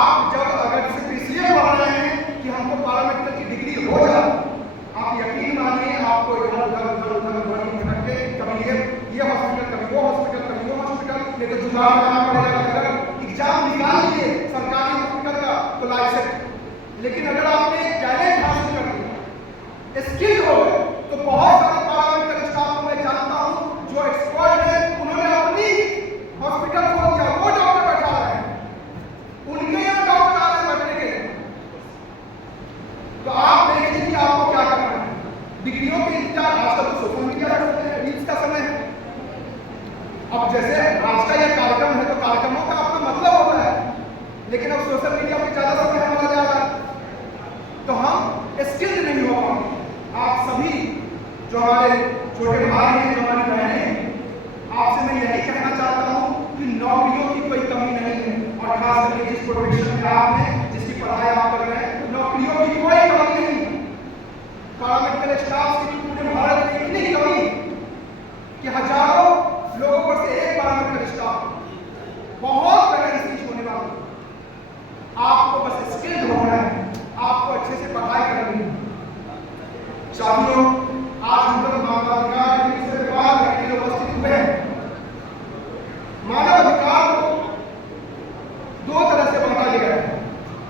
आप जब अगर सिर्फ इसलिए पढ़ रहे हैं कि हमको पैरामेडिकल की डिग्री हो जाए, आप यकीन मानिए आपको इधर उधर उधर उधर उधर भटक के कभी ये हॉस्पिटल, कभी वो हॉस्पिटल, कभी वो हॉस्पिटल, नहीं तो जुगाड़ करना पड़ेगा। अगर एग्जाम निकाल लिए सरकारी हॉस्पिटल का तो लाइसेंस, लेकिन अगर आपने टैलेंट हासिल कर लिया, स्किल हो गए, तो बहुत सारे पैरामेडिकल स्टाफ को मैं जानता हूं जो एक्सपर्ट है, उन्होंने अपनी हॉस्पिटल खोल दिया, वो डॉक्टर बैठा रहे हैं, उनके यहाँ डॉक्टर आ रहे हैं बैठने के लिए। तो आप देखिए कि आपको क्या करना है। डिग्रियों के इंतजार, आजकल तो सोशल मीडिया रील्स का समय है। अब जैसे आज का यह कार्यक्रम है तो कार्यक्रमों का अपना मतलब होता है, लेकिन अब सोशल मीडिया पे ज्यादा समय हमारा जा रहा है, तो हम स्किल्ड नहीं हो पाएंगे। आप सभी जो हमारे छोटे भाई हैं, जो हमारी बहनें हैं, आपसे मैं यही कहना चाहता हूं कि नौकरियों की कोई कमी नहीं है, और खास करके जिस प्रोफेशन में आप हैं, जिसकी पढ़ाई आप कर रहे हैं, नौकरियों की कोई कमी नहीं है। पैरामेडिकल स्टाफ की पूरे भारत में इतनी कमी कि हजारों लोगों पर से एक पैरामेडिकल स्टाफ, बहुत वैकेंसी होने वाली। आपको बस स्किल्ड होना है, आपको अच्छे से पढ़ाई करनी है। साथियों, आज हम लोग मानवाधिकार के विषय पर बात करने के लिए उपस्थित हुए हैं। मानवाधिकार को दो तरह से बांटा गया है।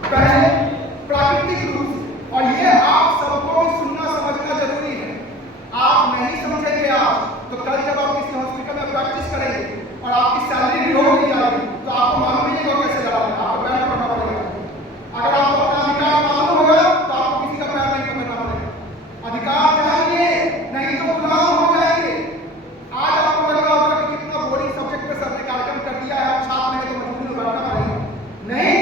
पहले प्राकृतिक रूप से, और ये आप सबको सुनना समझना जरूरी है। आप नहीं समझेंगे आज, तो कल जब आप किसी हॉस्पिटल में प्रैक्टिस करेंगे और आपकी सैलरी लो नहीं जाएगी, तो आपको मालूम नहीं होगा कैसे लगाना, आपको पैर पकड़ना पड़ेगा। अगर आपको अपना अधिकार मालूम होगा तो आपको किसी का पैर नहीं पकड़ना पड़ेगा। अधिकार जानिए, नहीं तो गुलाम हो जाएंगे। आज आपको लग रहा होगा कि कितना बोरिंग सब्जेक्ट पे सर ने कार्यक्रम कर दिया है, आप छात्र हैं तो मजबूरी में बैठना पड़ेगा। नहीं,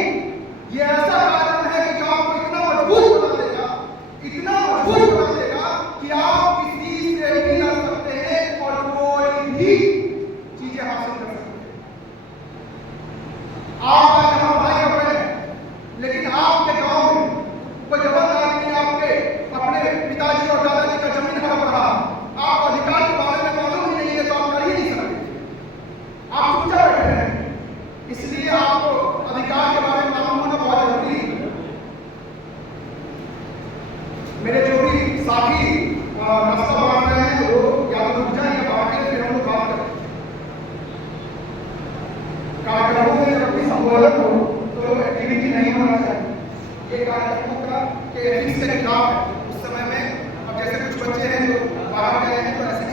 ये ऐसा कार्यक्रम है कि जो आपको इतना मजबूत बना देगा, इतना मजबूत बना देगा कि आप किसी से भी लड़ सकते हैं और कोई भी चीजें हासिल कर सकते हैं। आप आज यहाँ पढ़ाई कर रहे हैं, लेकिन आपके गांव में कोई जबरदस्त आदमी आपके अपने पिताजी और दादाजी का जमीन हड़प रहा, आप अधिकार के बारे में मालूम ही नहीं है, तो आप कर ही नहीं सकते, आप चुपचाप बैठे हैं। इसलिए आपको अधिकार के बारे में मालूम होना बहुत जरूरी है। मेरे जो भी साथी नाश्ता बांट रहे हैं, वो या तो रुक जाए या बांटे, फिर हम लोग बात करें। कार्यक्रमों में जब भी संबोधन हो तो एक्टिविटी नहीं होना चाहिए। ये कार्यक्रमों का एथिक्स के खिलाफ है। उस समय में अब जैसे कुछ बच्चे हैं जो बाहर गए हैं, तो ऐसे